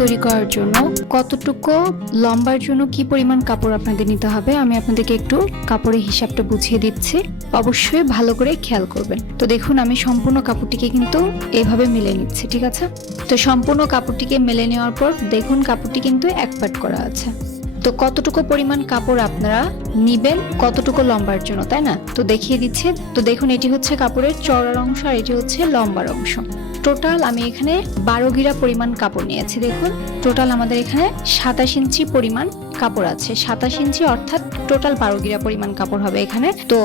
তৈরি করার জন্য কতটুকু লম্বার জন্য কি পরিমাণ কাপড় আপনাদের নিতে হবে আমি আপনাদেরকে একটু কাপড়ের হিসাবটা বুঝিয়ে দিচ্ছি। অবশ্যই ভালো করে খেয়াল করবেন। তো দেখুন আমি সম্পূর্ণ কাপড়টিকে কিন্তু এভাবে মিলে নিচ্ছি, ঠিক আছে? তো সম্পূর্ণ কাপড়টিকে মেলে নেওয়ার পর দেখুন কাপড়টি কিন্তু এক পাট করা আছে। তো কতটুকু পরিমাণ কাপড় আপনারা নিবেন কতটুকু লম্বার জন্য, তাই না? তো দেখিয়ে দিচ্ছে। তো দেখুন এটি হচ্ছে কাপড়ের চওড়ার অংশ আর এটি হচ্ছে লম্বার অংশ। টোটাল আমি এখানে 12 গিরা পরিমাণ কাপড় নিয়েছি। দেখুন টোটাল আমাদের এখানে 27 ইঞ্চি পরিমাণ কাপড় আছে। 27 ইঞ্চি অর্থাৎ টোটাল 12 গিরা পরিমাণ কাপড় হবে এখানে। তো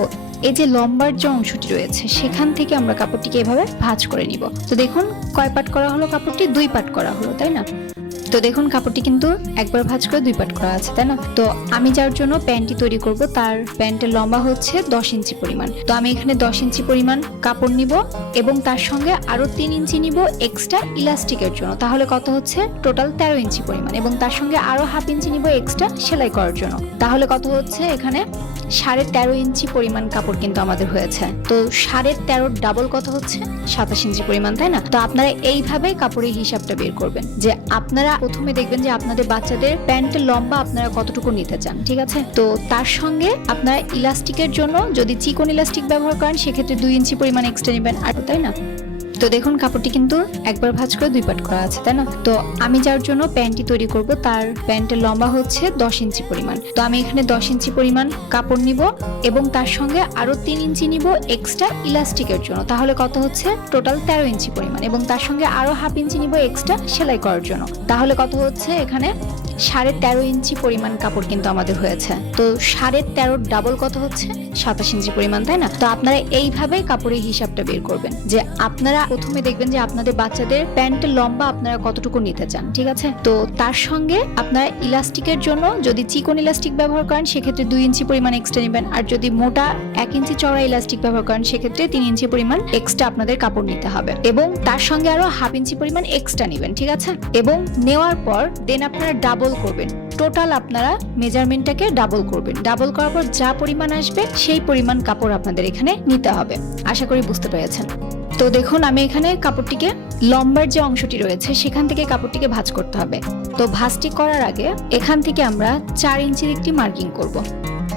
এই যে লম্বার যে অংশটি রয়েছে সেখান থেকে আমরা কাপড়টিকে এভাবে ভাঁজ করে নিব। তো দেখুন কয় পাট করা হলো, কাপড়টি 2 পাট করা হলো, তাই না? তো দেখুন কাপড়টি কিন্তু একবার ভাঁজ করে 2 পাট করা আছে, তাই না? তো আমি যার জন্য প্যান্টটি তৈরি করব তার প্যান্টের লম্বা হচ্ছে 10 ইঞ্চি পরিমাণ। তো আমি এখানে 10 ইঞ্চি পরিমাণ কাপড় নিব এবং তার সঙ্গে আরো 3 ইঞ্চি নিব এক্সট্রা ইলাস্টিকের জন্য। তাহলে কত হচ্ছে? টোটাল 13 ইঞ্চি পরিমাণ। এবং তার সঙ্গে আরো হাফ ইঞ্চি নিব এক্সট্রা সেলাই করার জন্য। তাহলে কত হচ্ছে? এখানে 13.5 ইঞ্চি পরিমাণ কাপড় কিন্তু আমাদের হয়েছে। তো 13.5 ডাবল কত হচ্ছে? 27 ইঞ্চি পরিমাণ, তাই না? তো আপনারা এইভাবে কাপড়ের হিসাবটা বের করবেন যে আপনারা প্রথমে দেখবেন যে আপনাদের বাচ্চাদের প্যান্টের লম্বা আপনারা কতটুকু নিতে চান, ঠিক আছে? তো তার সঙ্গে আপনারা ইলাস্টিকের জন্য যদি চিকন ইলাস্টিক ব্যবহার করেন সেক্ষেত্রে 2 ইঞ্চি পরিমাণ এক্সট্রা নেবেন, আর তাই না? তো দেখুন কাপড়টি কিন্তু একবার ভাঁজ করে 2 পাট করা আছে, তাই না? তো আমি যার জন্য প্যান্টটি তৈরি করব তার প্যান্টের লম্বা হচ্ছে 10 ইঞ্চি পরিমাণ। তো আমি এখানে 10 ইঞ্চি পরিমাণ কাপড় নিব এবং তার সঙ্গে আরো 3 ইঞ্চি নিব এক্সট্রা ইলাস্টিকের জন্য। তাহলে কত হচ্ছে? টোটাল 13 ইঞ্চি পরিমাণ। এবং তার সঙ্গে আরো হাফ ইঞ্চি নিব এক্সট্রা সেলাই করার জন্য। তাহলে কত হচ্ছে? এখানে 13.5 ইঞ্চি পরিমাণ কাপড় কিন্তু আমাদের হয়েছে। তো 13.5 ডাবল কত হচ্ছে? 27 ইঞ্চি পরিমাণ, তাই না? তো আপনারা এইভাবে কাপড়ের হিসাবটা বের করবেন যে আপনারা প্রথমে দেখবেন যে আপনাদের বাচ্চাদের প্যান্টের লম্বা আপনারা কতটুকু নিতে চান, ঠিক আছে? তো তার সঙ্গে আপনারা ইলাস্টিকের জন্য যদি চিকন ইলাস্টিক ব্যবহার করেন সেক্ষেত্রে 2 ইঞ্চি পরিমাণ এক্সট্রা নেবেন, আর যদি মোটা 1 ইঞ্চি চওড়া ইলাস্টিক ব্যবহার করেন সেক্ষেত্রে 3 ইঞ্চি পরিমাণ এক্সট্রা আপনাদের কাপড় নিতে হবে এবং তার সঙ্গে আরো হাফ ইঞ্চি পরিমাণ এক্সট্রা নেবেন, ঠিক আছে? এবং নেওয়ার পর দেন আপনারা ডাবল করবেন। টোটাল আপনারা মেজারমেন্টটাকে ডাবল করবেন। ডাবল করার পর যা পরিমাণ আসবে সেই পরিমাণ কাপড় আপনাদের এখানে নিতে হবে। আশা করি বুঝতে পেরেছেন। তো দেখুন আমি এখানে কাপড়টিকে লম্বার যে অংশটি রয়েছে সেখান থেকে কাপড়টিকে ভাঁজ করতে হবে। তো ভাঁজটি করার আগে এখান থেকে আমরা 4 ইঞ্চির একটি মার্কিং করব।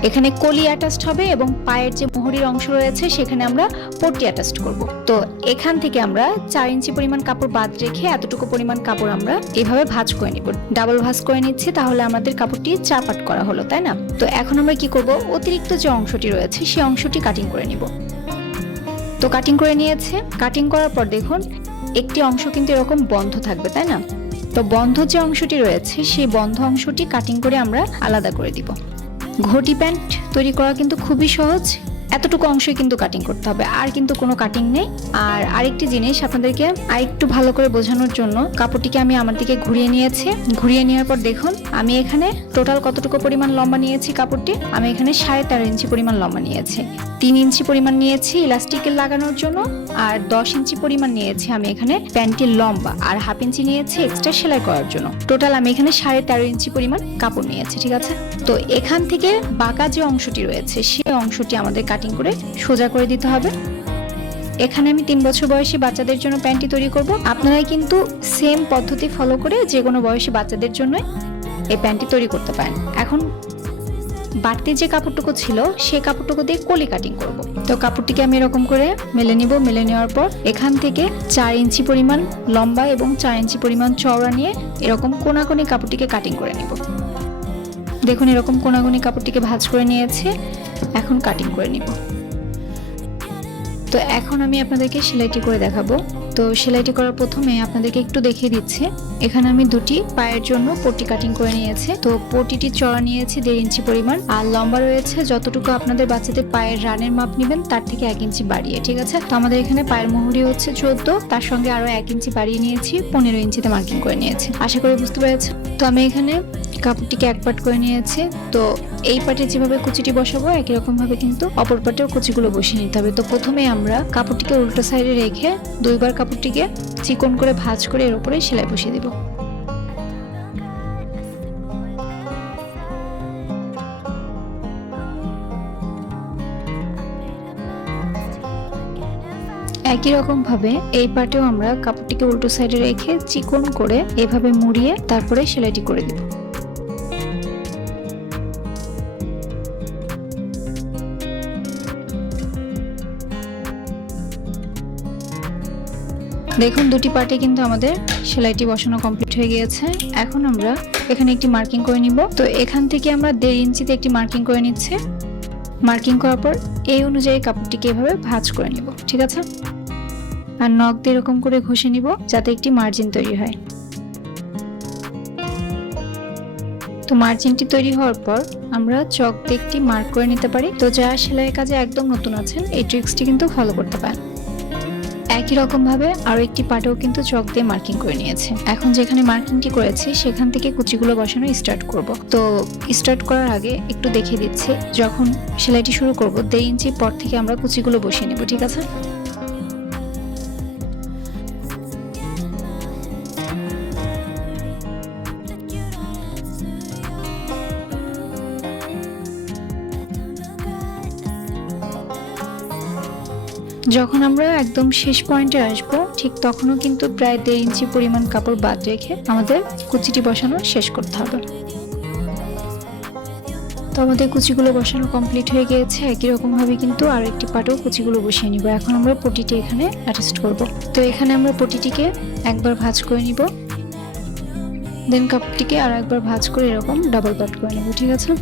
এখানে কলি অ্যাটাচড হবে এবং পায়ের যে মোহরির অংশ রয়েছে সেখানে আমরা পট্টি অ্যাটাচড করব। তো এখান থেকে আমরা 4 ইঞ্চি পরিমাণ কাপড় বাদ রেখে এতটুকু পরিমাণ কাপড় আমরা এভাবে ভাঁজ করে নিব। ডাবল ভাঁজ করে নিচ্ছি, তাহলে আমাদের কাপড়টি 4 পাট করা হলো, তাই না? তো এখন আমরা কি করব? অতিরিক্ত যে অংশটি রয়েছে সেই অংশটি কাটিং করে নিব। তো কাটিং করে নিয়েছে। কাটিং করার পর দেখুন একটি অংশ কিন্তু এরকম বন্ধ থাকবে, তাই না? তো বন্ধ যে অংশটি রয়েছে সেই বন্ধ অংশটি কাটিং করে আমরা আলাদা করে দিব। ঘটি প্যান্ট তৈরি করা কিন্তু খুবই সহজ। এতটুকু অংশই কিন্তু কাটিং করতে হবে, আর কিন্তু কোনো কাটিং নেই। আর আরেকটি জিনিস আপনাদেরকে আরেকটু ভালো করে বোঝানোর জন্য কাপড়টিকে আমি আমার দিকে ঘুরিয়ে নিয়েছি। ঘুরিয়ে নেওয়ার পর দেখুন আমি এখানে টোটাল কতটুকু পরিমাণ লম্বা নিয়েছি কাপড়টি। আমি এখানে 13.5 ইঞ্চি পরিমাণ লম্বা নিয়েছি। 3 ইঞ্চি পরিমাণ নিয়েছি ইলাস্টিকে লাগানোর জন্য, আর 10 ইঞ্চি পরিমাণ নিয়েছি আমি এখানে প্যান্টের লম্বা, আর হাফ ইঞ্চি নিয়েছি এক্সট্রা সেলাই করার জন্য। টোটাল আমি এখানে 13.5 ইঞ্চি পরিমাণ কাপড় নিয়েছি, ঠিক আছে? তো এখান থেকে বাঁকা যে অংশটি রয়েছে সেই অংশটি আমাদের কাটিং করে সোজা করে দিতে হবে। এখানে আমি 3 বছর বয়সী বাচ্চাদের জন্য প্যান্টটি তৈরি করব। আপনারাই কিন্তু সেম পদ্ধতি ফলো করে যে কোনো বয়সী বাচ্চাদের জন্য এই প্যান্টটি তৈরি করতে পারেন। এখন বাড়তি যে কাপড়টুকু ছিল সেই কাপড়টুকু দিয়ে কলি কাটিং করব। তো কাপড়টিকে আমি এরকম করে মেলে নিব। মেলে নেওয়ার পর এখান থেকে 4 ইঞ্চি পরিমাণ লম্বা এবং 4 ইঞ্চি পরিমাণ চওড়া নিয়ে এরকম কোনাকুনি কাপড়টিকে কাটিং করে নিব। দেখুন এরকম কোনাকুনি কাপড়টিকে ভাঁজ করে নিয়েছে। এখন কাটিং করে নিব। তো এখন আমি আপনাদেরকে সেলাইটি করে দেখাবো। তো সেলাইটি করার প্রথমে আপনাদেরকে একটু দেখিয়ে দিচ্ছি। এখানে আমি দুটি পায়ের জন্য পট্টি কাটিং করে নিয়েছি। তো পট্টিটি চড়া নিয়েছি 1.5 ইঞ্চি পরিমাণ, আর লম্বা রয়েছে যতটুকু আপনাদের বাচ্চাদের পায়ের রানের মাপ নেবেন তার থেকে 1 ইঞ্চি বাড়িয়ে, ঠিক আছে? তো আমাদের এখানে পায়ের মোহরি হচ্ছে 14, তার সঙ্গে আরো 1 ইঞ্চি বাড়িয়ে নিয়েছি, 15 ইঞ্চিতে মার্কিং করে নিয়েছি। আশা করি বুঝতে পেরেছেন। তো আমি এখানে কাপড়টিকে 1 পাট করে নিয়েছি। তো এই পাটে যেভাবে কুচিটি বসাবো একই রকম ভাবে কিন্তু অপর পাটেও কুচিগুলো বসিয়ে নিতে হবে। তো প্রথমে আমরা কাপড়টিকে উল্টো সাইডে রেখে 2 বার কাপড়টিকে চিকন করে ভাঁজ করে এর উপরে সেলাই বসিয়ে দিব। একই রকম ভাবে এই পাটেও আমরা কাপড়টিকে উল্টো সাইডে রেখে চিকন করে এভাবে মুড়িয়ে তারপরে সেলাইটি করে দিব। দেখুন দুটি পার্টে কিন্তু আমাদের সেলাইটি বসানো কমপ্লিট হয়ে গিয়েছে। এখন আমরা এখানে একটি মার্কিং করে নিব। তো এখান থেকে আমরা 1.5 ইঞ্চিতে একটি মার্কিং করে নিচ্ছি। মার্কিং করার পর এই অনুযায়ী কাপড়টিকে এভাবে ভাঁজ করে নিব, ঠিক আছে? আর নখ দিয়ে এরকম করে ঘষে নিব যাতে একটি মার্জিন তৈরি হয়। তো মার্জিনটি তৈরি হওয়ার পর আমরা চক দিয়ে একটি মার্ক করে নিতে পারি। তো যারা সেলাইয়ের কাজে একদম নতুন আছেন এই ট্রিক্সটি কিন্তু ফলো করতে পারেন। একই রকম ভাবে আরো একটি পাটেও কিন্তু চক দিয়ে মার্কিং করে নিয়েছে। এখন যেখানে মার্কিংটি করেছি সেখান থেকে কুচিগুলো বসানো স্টার্ট করব। তো স্টার্ট করার আগে একটু দেখিয়ে দিচ্ছি, যখন সেলাইটি শুরু করব 1.5 ইঞ্চি পর থেকে আমরা কুচিগুলো বসিয়ে নেব, ঠিক আছে? যখন আমরা একদম শেষ পয়েন্টে আসব ঠিক তখনও কিন্তু প্রায় 1.5 ইঞ্চি পরিমাণ কাপড় বাদ রেখে আমাদের কুচিটি বসানো শেষ করতে হবে। তো আমাদের কুচিগুলো বসানো কমপ্লিট হয়ে গিয়েছে। একই রকম ভাবে কিন্তু আরো একটি পাটেও কুচিগুলো বসিয়ে নিব। এখন আমরা পটিটি এখানে অ্যাটাচ করব। তো এখানে আমরা পটিটিকে একবার ভাঁজ করে নিব, দেন কাপড়টিকে আর একবার ভাঁজ করে এরকম ডাবল পাট করে নিব, ঠিক আছে?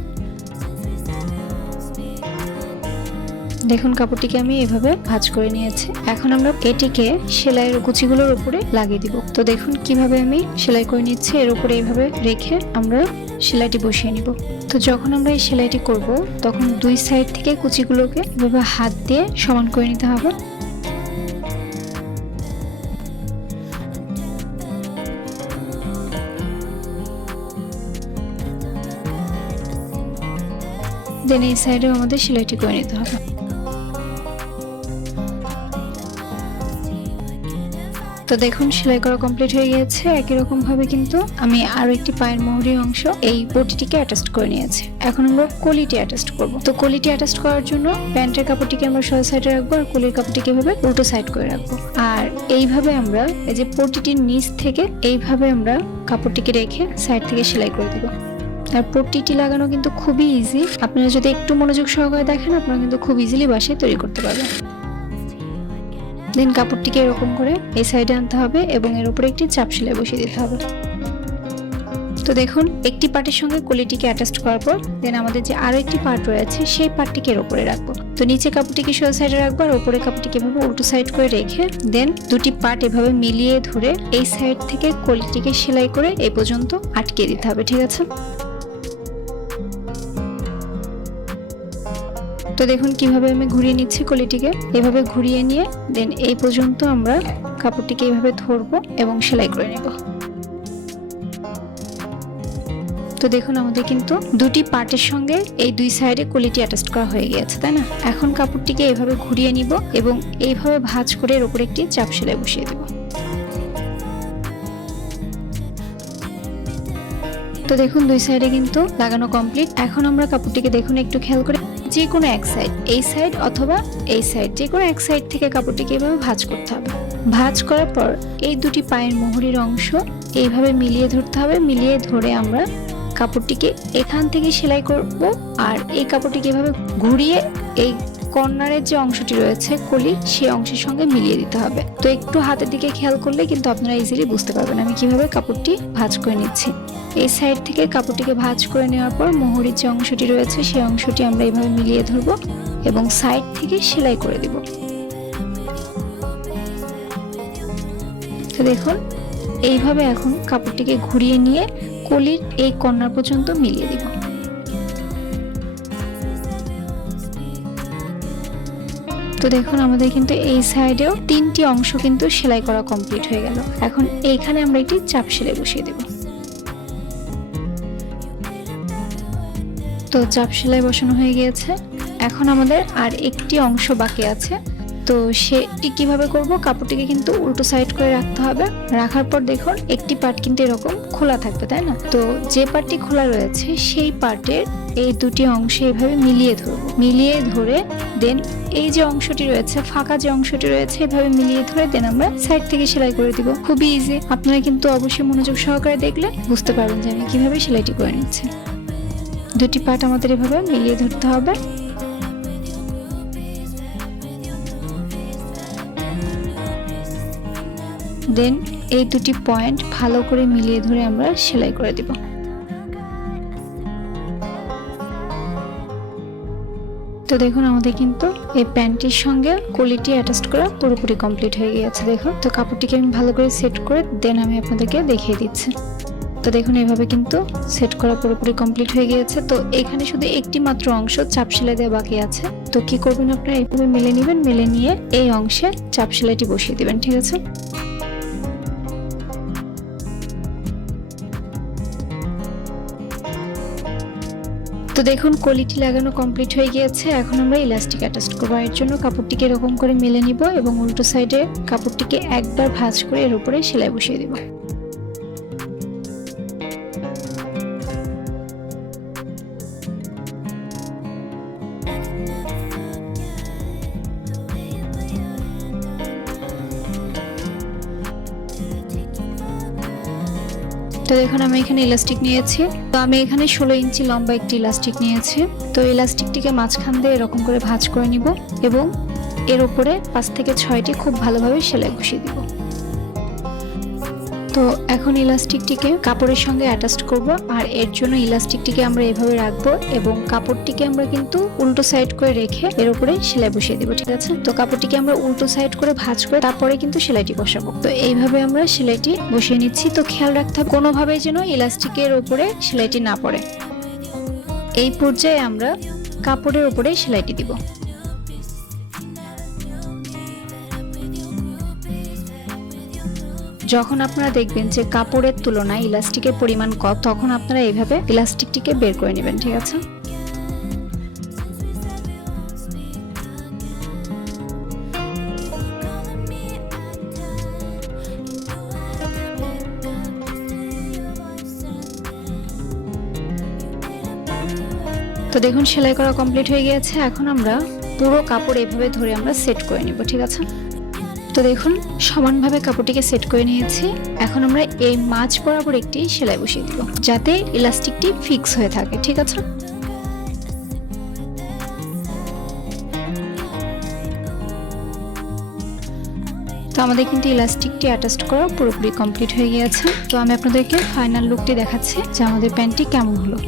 দেখুন কাপড়টিকে আমি এভাবে ভাঁজ করে নিয়েছি। এখন আমরা এটিকে সেলাইয়ের কুচিগুলোর উপরে লাগিয়ে দিব। তো দেখুন কিভাবে আমি সেলাই করে নিচ্ছি। এর উপরে এইভাবে রেখে আমরা সেলাইটি বসিয়ে নিব। তো যখন আমরা এই সেলাইটি করব তখন দুই সাইড থেকে কুচিগুলোকে এভাবে হাত দিয়ে সমান করে নিতে হবে। দেন এই সাইডেও আমাদের সেলাইটি করে নিতে হবে। তো দেখুন সেলাই করা কমপ্লিট হয়ে গিয়েছে। একই রকম ভাবে কিন্তু আমি আরো একটি পায়ের মোহরের অংশ এই পটিটিকে অ্যাটাচ করে নিয়েছি। এখন আমরা কলিটি অ্যাটাচ করব। তো কলিটি অ্যাটাচ করার জন্য প্যান্টের কাপড়টিকে আমরা সোজা সাইডে রাখবো আর কলির কাপড়টিকে এভাবে উল্টো সাইড করে রাখবো। আর এইভাবে আমরা এই যে পটিটির নিচ থেকে এইভাবে আমরা কাপড়টিকে রেখে সাইড থেকে সেলাই করে দিব। আর পট্টিটি লাগানো কিন্তু খুবই ইজি। আপনারা যদি একটু মনোযোগ সহকারে দেখেন আপনারা কিন্তু খুব ইজিলি বাসায় তৈরি করতে পারবেন। দেন কাপড়টিকে এরকম করে এই সাইডে আনতে হবে এবং এর উপরে একটি চাপ সেলাই বসিয়ে দিতে হবে। তো দেখুন একটি পার্টের সঙ্গে কলিটিকে অ্যাটাচ করার পর দেন আমাদের যে আরো একটি পার্ট রয়েছে সেই পার্টটিকে এর উপরে রাখবো। তো নিচে কাপড়টিকে সোজা সাইডে রাখবো আর উপরে কাপড়টিকে এভাবে উল্টো সাইড করে রেখে দেন দুটি পার্ট এভাবে মিলিয়ে ধরে এই সাইড থেকে কলিটিকে সেলাই করে এই পর্যন্ত আটকে দিতে হবে, ঠিক আছে? তো দেখুন কিভাবে আমি ঘুরিয়ে নিচ্ছি কলিটিকে। এভাবে ঘুরিয়ে নিয়ে দেন এই পর্যন্ত আমরা কাপড়টিকে এইভাবে ধরবো এবং সেলাই করে নেব। তো দেখুন আমাদের কিন্তু দুটি পার্টের সঙ্গে এই দুই সাইডে কলিটি অ্যাটাচ করা হয়ে গেছে, তাই না? এখন কাপড়টিকে এইভাবে ঘুরিয়ে নিব এবং এইভাবে ভাঁজ করে এর উপরে একটি চাপ সেলাই বসিয়ে দেব। তো দেখুন দুই সাইডে কিন্তু লাগানো কমপ্লিট। এখন আমরা কাপড়টিকে দেখুন একটু খেয়াল করে যে কোনো এক সাইড, এই সাইড অথবা এই সাইড, যে কোনো এক সাইড থেকে কাপড়টিকে এভাবে ভাঁজ করতে হবে। ভাঁজ করার পর এই দুটি পায়ের মোহরির অংশ এইভাবে মিলিয়ে ধরতে হবে। মিলিয়ে ধরে আমরা কাপড়টিকে এখান থেকে সেলাই করব আর এই কাপড়টিকে এভাবে ঘুরিয়ে এই কর্নারের যে অংশটি রয়েছে কলির সেই অংশের সঙ্গে মিলিয়ে দিতে হবে। তো একটু হাতের দিকে খেয়াল করলে কিন্তু আপনারা ইজিলি বুঝতে পারবেন আমি কিভাবে কাপড়টি ভাঁজ করে নিচ্ছি। এই সাইড থেকে কাপড়টিকে ভাঁজ করে নেওয়ার পর মোহরির যে অংশটি রয়েছে সেই অংশটি আমরা এইভাবে মিলিয়ে ধরব এবং সাইড থেকে সেলাই করে দিব। তো দেখুন এইভাবে এখন কাপড়টিকে ঘুরিয়ে নিয়ে কলির এই কর্নার পর্যন্ত মিলিয়ে দিব। তো দেখুন আমাদের কিন্তু এই সাইডেও তিনটি অংশ কিন্তু সেলাই করা কমপ্লিট হয়ে গেল। এখন এইখানে আমরা একটি চাপ সেলাই বসিয়ে দেব। তো চাপ সেলাই বসানো হয়ে গিয়েছে। এখন আমাদের আর একটি অংশ বাকি আছে। তো সেটি কিভাবে করব, কাপড়টিকে কিন্তু উল্টো সাইড করে রাখতে হবে। রাখার পর দেখুন একটি পার্ট কিন্তু এরকম খোলা থাকবে, তাই না? তো যে পার্টটি খোলা রয়েছে সেই পার্টের এই দুটি অংশে এভাবে মিলিয়ে ধরবো। মিলিয়ে ধরে দেন এই যে অংশটি রয়েছে, ফাঁকা যে অংশটি রয়েছে, এভাবে মিলিয়ে ধরে দেন আমরা সাইড থেকে সেলাই করে দিব। খুবই ইজি। আপনারা কিন্তু অবশ্যই মনোযোগ সহকারে দেখলে বুঝতে পারবেন যে আমি কিভাবে সেলাইটি করে নিচ্ছি। দুটি পার্ট আমাদের এভাবে মিলিয়ে ধরতে হবে। দেন এই দুটি পয়েন্ট ভালো করে মিলিয়ে ধরে আমরা সেলাই করে দিব। তো দেখুন আমাদের কিন্তু এই প্যান্টটির সঙ্গে কলিটি অ্যাটাচ করা পুরোপুরি কমপ্লিট হয়ে গিয়েছে। দেখুন, তো কাপড়টিকে আমি ভালো করে সেট করে দেন আমি আপনাদেরকে দেখিয়ে দিচ্ছি। তো দেখুন এভাবে কিন্তু সেট করা পুরোপুরি কমপ্লিট হয়ে গিয়েছে। তো এখানে শুধু একটি মাত্র অংশ চাপ সেলাই দেওয়া বাকি আছে। তো কি করবেন, আপনারা এইভাবে মেলে নেবেন, মেলে নিয়ে এই অংশে চাপ সেলাইটি বসিয়ে দিবেন। ঠিক আছে? তো দেখুন কলিটি লাগানো কমপ্লিট হয়ে গিয়েছে। এখন আমরা ইলাস্টিক অ্যাটাচ করব। এর জন্য কাপড়টিকে এরকম করে মেলে নিব এবং উল্টো সাইডে কাপড়টিকে একবার ভাঁজ করে এর উপরে সেলাই বসিয়ে দিব। তো দেখুন আমি এখানে ইলাস্টিক নিয়েছি। তো আমি এখানে 16 ইঞ্চি লম্বা একটি ইলাস্টিক নিয়েছি। তো ইলাস্টিকটিকে মাঝখান দিয়ে এরকম করে ভাঁজ করে নিব এবং এর উপরে 5 থেকে 6টি খুব ভালোভাবে সেলাই বসিয়ে দিব। তো এখন ইলাস্টিকটিকে কাপড়ের সঙ্গে অ্যাটাচ করব। আর এর জন্য ইলাস্টিকটিকে আমরা এভাবে রাখবো এবং কাপড়টিকে আমরা কিন্তু উল্টো সাইড করে রেখে এর উপরে সেলাই বসিয়ে দিব। ঠিক আছে? তো কাপড়টিকে আমরা উল্টো সাইড করে ভাঁজ করে তারপরে কিন্তু সেলাইটি বসাবো। তো এইভাবে আমরা সেলাইটি বসিয়ে নিচ্ছি। তো খেয়াল রাখতে হবে কোনোভাবেই যেন ইলাস্টিকের উপরে সেলাইটি না পড়ে। এই পর্যায়ে আমরা কাপড়ের উপরে সেলাইটি দিব। যখন আপনারা দেখবেন যে কাপড়ের তুলনায় ইলাস্টিকের পরিমাণ কম, তখন আপনারা এইভাবে ইলাস্টিকটিকে বের করে নেবেন। ঠিক আছে? তো দেখুন সেলাই করা কমপ্লিট হয়ে গিয়েছে। এখন আমরা পুরো কাপড় এইভাবে ধরে আমরা সেট করে নিব। ঠিক আছে? তো দেখুন সমানভাবে কাপড়টিকে সেট করে নিয়েছি। এখন আমরা এই মাঝ বরাবর একটি সেলাই বসিয়ে দিব যাতে ইলাস্টিকটি ফিক্স হয়ে থাকে। ঠিক আছে? তো আমাদের কিন্তু ইলাস্টিকটি অ্যাটাচ করা পুরোপুরি কমপ্লিট হয়ে গিয়েছে। তো আমি আপনাদেরকে ফাইনাল লুকটি দেখাচ্ছি যে আমাদের প্যান্টটি কেমন হলো।